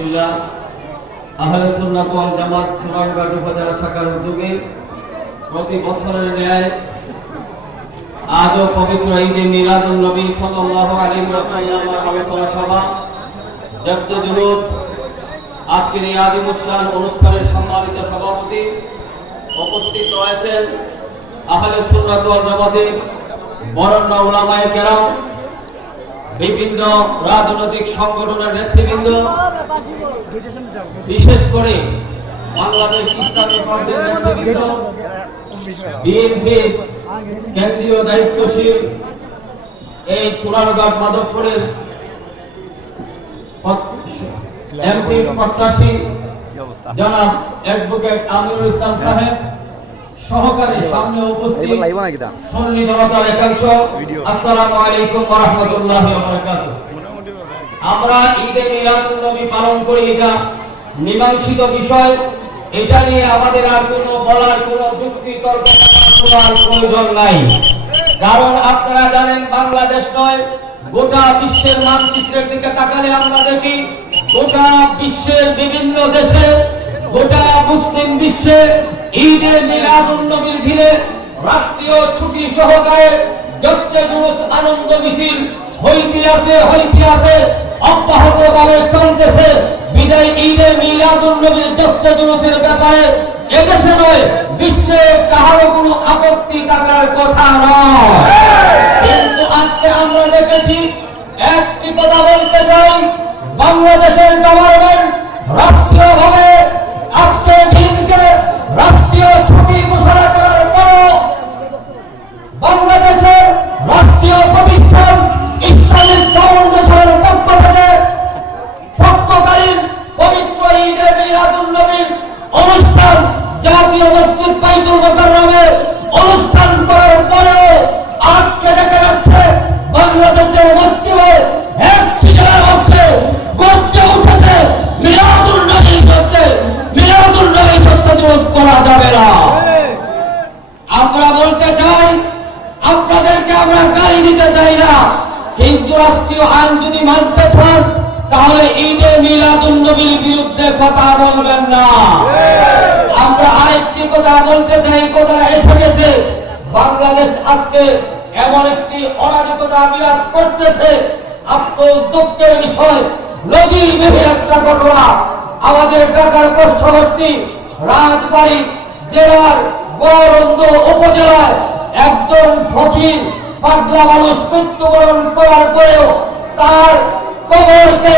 আলহামদুলিল্লাহ আহলে সুন্নাত ওয়াল জামাত চুরানঘাট উপজেলা শাখার উদ্যোগে প্রতি বছরের ন্যায় আজও পবিত্র ঈদে মিলাদুন নবী সাল্লাল্লাহু আলাইহি ওয়াসাল্লামের আলোচনা সভা জাসদ জুলুস আজকের এই আদিম অনুষ্ঠান অনুষ্ঠানের সম্মানিত সভাপতি উপস্থিত রয়েছেন আহলে সুন্নাত ওয়াল জামাতের বরেণ্য উলামায়ে কেরাম, বিভিন্ন রাজনৈতিক সংগঠনের নেতৃবৃন্দ, বিশেষ করে বাংলাদেশ ইসলামী ফ্রন্টের নেতৃবৃন্দ, বিএনপির কেন্দ্রীয় দায়িত্বশীল এই চুরানঘাট মাধবপুরের এমপি প্রত্যাশী জনাব অ্যাডভোকেট আমিনুল ইসলাম সাহেব সহকারে সামনে উপস্থিত সুন্নি জনতার একাংশ, আসসালামু আলাইকুম ওয়া রাহমাতুল্লাহি ওয়া বারাকাতুহু। আমরা ঈদে মিলাদুন নবী পালন করি, এটা মীমাংসিত বিষয়, এটা নিয়ে আমাদের আর কোনো বলার কোনো যুক্তি তর্ক করার প্রয়োজন নাই। কারণ আপনারা জানেন বাংলাদেশ নয়, গোটা বিশ্বের মানচিত্রের দিকে তাকালে আমরা দেখি গোটা বিশ্বের বিভিন্ন দেশে, গোটা মুসলিম বিশ্বে ঈদে মিলাদুন নবীর ঘিরে রাষ্ট্রীয় ছুটি সহকারে জশ্নে জুলুস আনন্দ মিছিল হইতে আছে অব্যাহতভাবে চলতেছে। বিদায় ঈদে মিলাদুন নবীর জশ্নে জুলুসের ব্যাপারে এদেশে নয় বিশ্বে কারো কোনো আপত্তি থাকার কথা নয়। কিন্তু আজকে আমরা দেখেছি, একটি কথা বলতে চাই, বাংলাদেশের গভর্নমেন্ট রাষ্ট্রীয়ভাবে আজকে দিনকে রাষ্ট্রীয় ছুটি ঘোষণা করার পরও বাংলাদেশের রাষ্ট্রীয় প্রতিষ্ঠান ইসলামিক ফাউন্ডেশনের পক্ষ থেকে পক্ষকালীন পবিত্র ঈদে মিলাদুন নবীর অনুষ্ঠান জাতীয় মসজিদ বাইতুল মুকাররমে অনুষ্ঠান করার পরেও আজকে দেখা যাচ্ছে বাংলাদেশের মসজিদে একটি জেলার মধ্যে গর্জে উঠেছে মিলাদুন নবীর মধ্যে মিলাদুন নবীর জশ্ন করা যাবে না। আমরা বলতে চাই, আপনাদেরকে আমরা গালি দিতে চাই না, কিন্তু রাষ্ট্রীয় আইন যদি মানতে চান তাহলে ঈদে মিলাদুন নবীর বিরুদ্ধে কথা বলবেন না। আমরা আরেকটি কথা বলতে চাই, কথাটা এসে গেছে, বাংলাদেশ আজকে এমন একটি অরাজকতা বিরাজ করতেছে, আফসোস দুঃখের বিষয়, নদীর মেঘের একটা ঘটনা আমাদের ঢাকার পার্শ্ববর্তী রাজবাড়ী জেলার গোয়ালন্দ উপজেলায় একজন ফকির পাগলা মানুষ মৃত্যুবরণ করার পরেও তার কবরকে